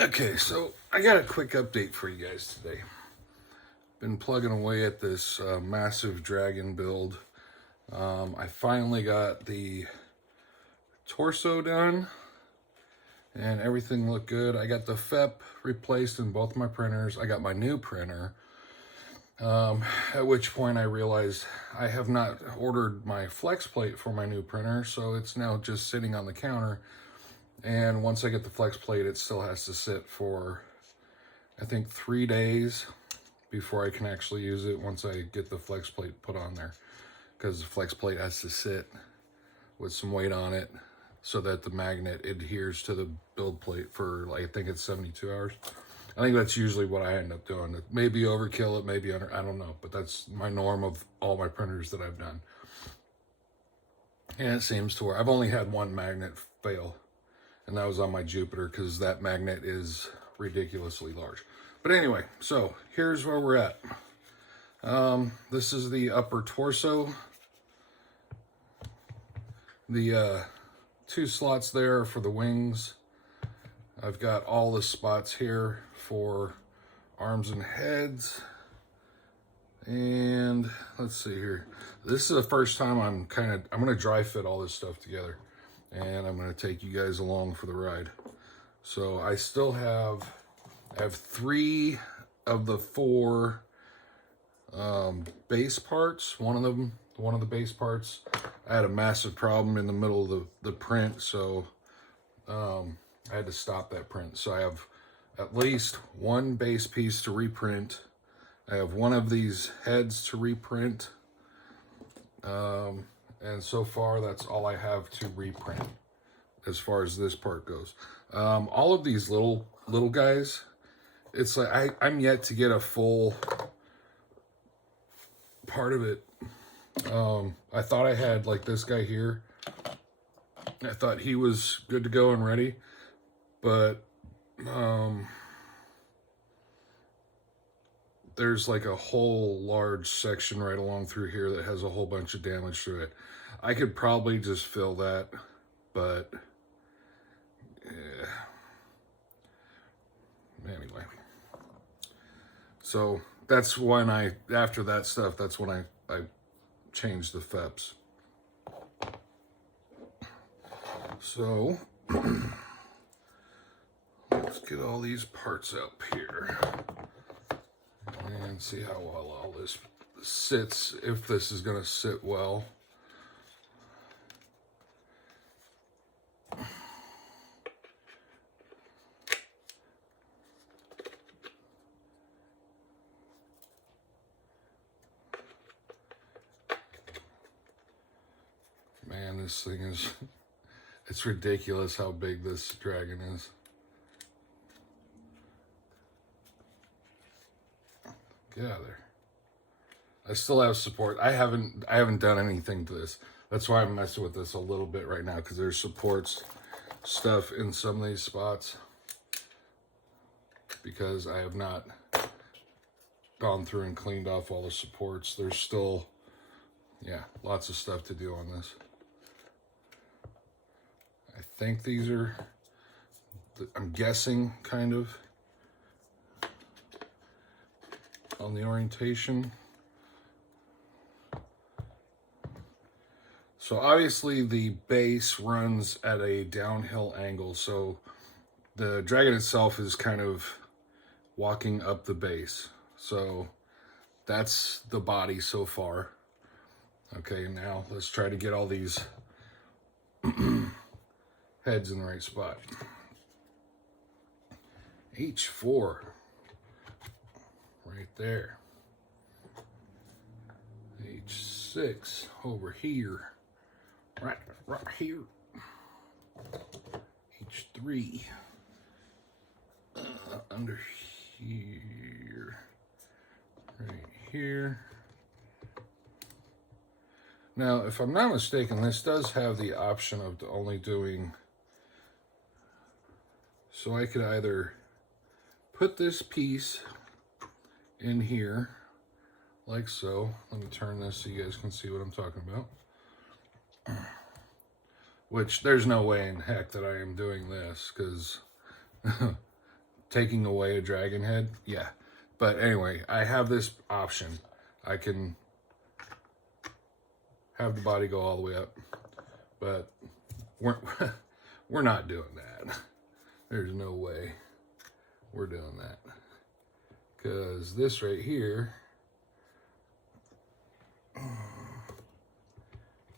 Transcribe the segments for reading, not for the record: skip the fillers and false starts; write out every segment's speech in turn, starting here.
Okay, so I got a quick update for you guys today. Been plugging away at this massive dragon build. I finally got the torso done and everything looked good. I got the FEP replaced in both my printers. I got my new printer, at which point I realized I have not ordered my flex plate for my new printer, so it's now just sitting on the counter. And once I get the flex plate, it still has to sit for, I think, 3 days before I can actually use it once I get the flex plate put on there. Because the flex plate has to sit with some weight on it so that the magnet adheres to the build plate for, like, I think it's 72 hours. I think that's usually what I end up doing. It may be overkill, it may be under, I don't know. But that's my norm of all my printers that I've done. And it seems to work. I've only had one magnet fail. And that was on my Jupiter because that magnet is ridiculously large. But anyway, so here's where we're at. This is the upper torso. The 2 slots there for the wings. I've got all the spots here for arms and heads. And let's see here. This is the first time I'm going to dry fit all this stuff together. And I'm going to take you guys along for the ride. So I still have 3 of the 4 base parts. One of the base parts, I had a massive problem in the middle of the print, so I had to stop that print. So I have at least 1 base piece to reprint. I have 1 of these heads to reprint. And so far, that's all I have to reprint as far as this part goes. All of these little guys, it's like I'm yet to get a full part of it. I thought I had, like, this guy here. I thought he was good to go and ready, but there's like a whole large section right along through here that has a whole bunch of damage to it. I could probably just fill that, but yeah. Anyway. So that's when after that stuff, that's when I changed the FEPs. So let's get all these parts up here and see how well all this sits, if this is going to sit well. Man, this thing is, it's ridiculous how big this dragon is. Get out of there. I still have support. I haven't done anything to this. That's why I'm messing with this a little bit right now, because there's supports stuff in some of these spots, because I have not gone through and cleaned off all the supports. There's still, yeah, lots of stuff to do on this. I think these are, I'm guessing, kind of, on the orientation. So obviously the base runs at a downhill angle, so the dragon itself is kind of walking up the base. So that's the body so far. Okay, now let's try to get all these heads in the right spot. H4, right there. H6 over here. Right here. H3 under here, right here. Now, if I'm not mistaken, this does have the option of only doing, so I could either put this piece in here like so. Let me turn this so you guys can see what I'm talking about. Which there's no way in heck that I am doing this, because taking away a dragon head. Yeah. But anyway, I have this option. I can have the body go all the way up. But we're not doing that. There's no way we're doing that. Because this right here,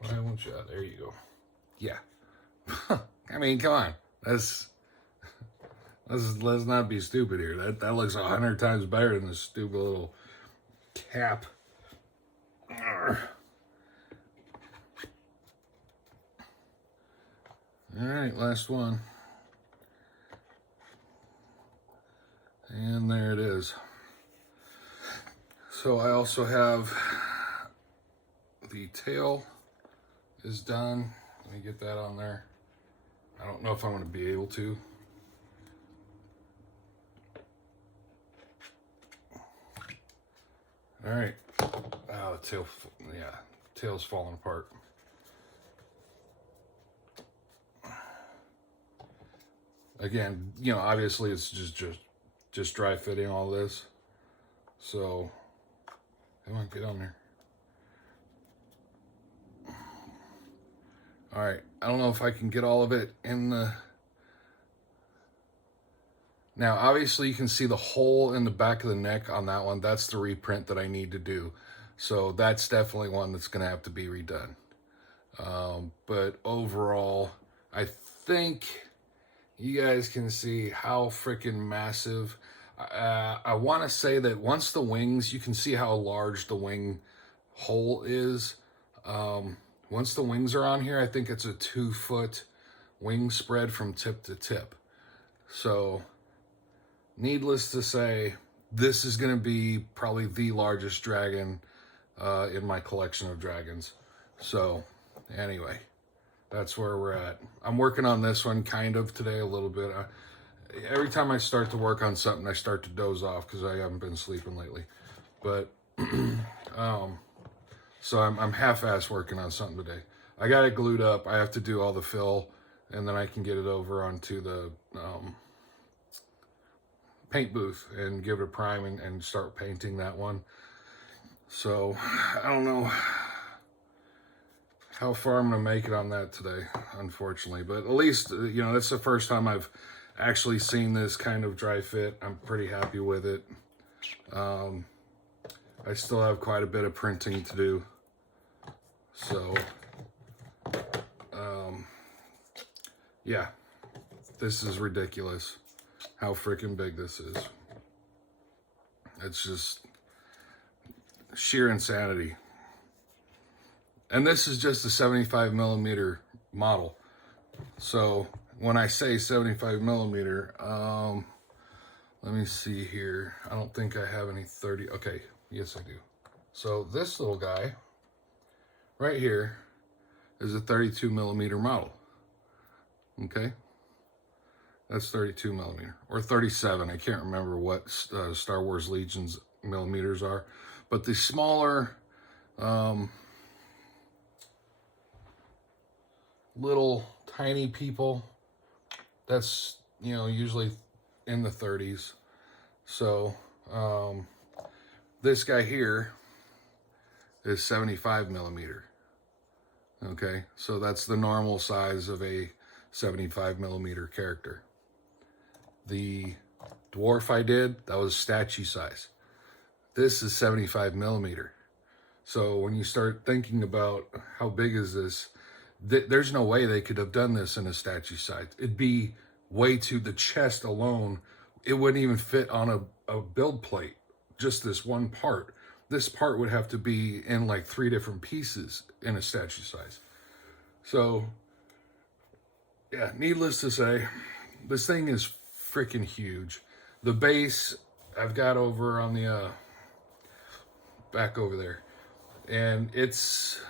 why won't you? There you go. Yeah. I mean, come on. Let's not be stupid here. That looks 100 times better than this stupid little cap. All right, last one. And there it is. So I also have the tail is done. Let me get that on there. I don't know if I'm going to be able to. All right. Oh, the tail, yeah, tail's falling apart. Again, you know, obviously it's just dry fitting all this. So, come on, get on there. All right, I don't know if I can get all of it in the... Now, obviously you can see the hole in the back of the neck on that one. That's the reprint that I need to do. So that's definitely one that's gonna have to be redone. But overall, I think you guys can see how freaking massive. I want to say that once the wings, you can see how large the wing hole is. Once the wings are on here, I think it's a 2-foot wing spread from tip to tip. So, needless to say, this is going to be probably the largest dragon in my collection of dragons. So, anyway, that's where we're at. I'm working on this one kind of today a little bit. Every time I start to work on something, I start to doze off because I haven't been sleeping lately. But, so I'm half-ass working on something today. I got it glued up. I have to do all the fill, and then I can get it over onto the paint booth and give it a prime and start painting that one. So, I don't know how far I'm going to make it on that today, unfortunately. But at least, you know, that's the first time I've actually seen this kind of dry fit. I'm pretty happy with it. I still have quite a bit of printing to do. So, yeah, this is ridiculous how freaking big this is. It's just sheer insanity. And this is just a 75 millimeter model. So when I say 75 millimeter, let me see here. I don't think I have any 30. Okay, yes I do. So this little guy right here is a 32 millimeter model. Okay, that's 32 millimeter or 37. I can't remember what Star Wars Legion's millimeters are, but the smaller little tiny people, that's, you know, usually in the 30s. So this guy here is 75 millimeter. Okay, so that's the normal size of a 75 millimeter character. The dwarf I did, that was statue size. This is 75 millimeter. So when you start thinking about how big is this, there's no way they could have done this in a statue size. It'd be way too, the chest alone, it wouldn't even fit on a build plate, just this one part. This part would have to be in like 3 different pieces in a statue size. So, yeah, needless to say, this thing is freaking huge. The base, I've got over on the, back over there. And it's,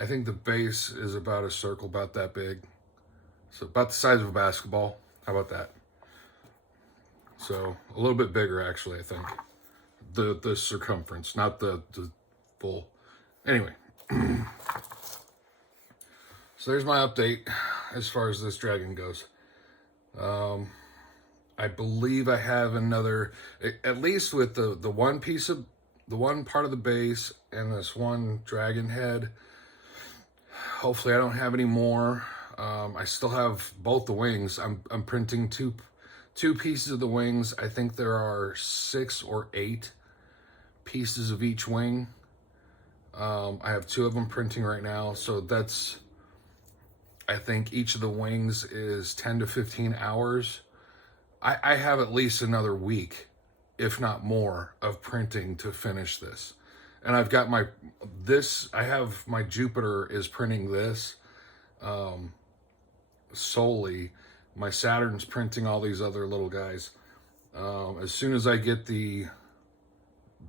I think the base is about a circle, about that big. So about the size of a basketball. How about that? So a little bit bigger, actually, I think. The circumference, not the full. Anyway. So there's my update as far as this dragon goes. I believe I have another, at least with the one piece of, the one part of the base and this one dragon head. Hopefully I don't have any more. I still have both the wings. I'm printing two pieces of the wings. I think there are 6 or 8 pieces of each wing. I have 2 of them printing right now. So that's, I think each of the wings is 10 to 15 hours. I have at least another week, if not more, of printing to finish this. And I've got I have my Jupiter is printing this solely. My Saturn's printing all these other little guys. As soon as I get the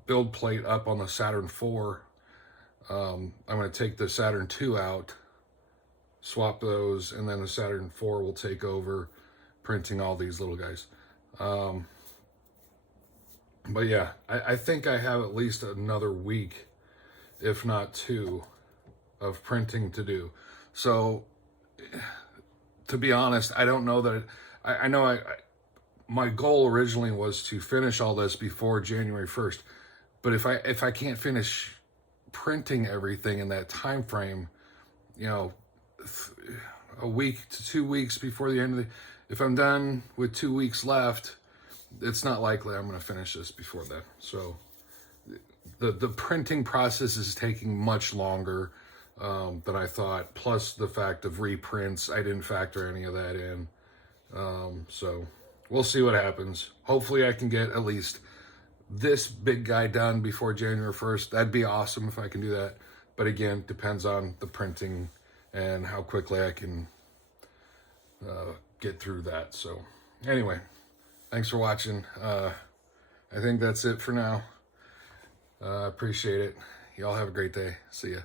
build plate up on the Saturn 4, I'm going to take the Saturn 2 out, swap those, and then the Saturn 4 will take over printing all these little guys. But yeah, I think I have at least another week, if not 2, of printing to do. So, to be honest, I don't know that, I know my goal originally was to finish all this before January 1st. But if I can't finish printing everything in that time frame, you know, a week to 2 weeks before the end of if I'm done with 2 weeks left, it's not likely I'm going to finish this before then. So the printing process is taking much longer than I thought. Plus the fact of reprints, I didn't factor any of that in. So we'll see what happens. Hopefully I can get at least this big guy done before January 1st. That'd be awesome if I can do that. But again, depends on the printing and how quickly I can get through that. So anyway, thanks for watching. I think that's it for now. Appreciate it. Y'all have a great day. See ya.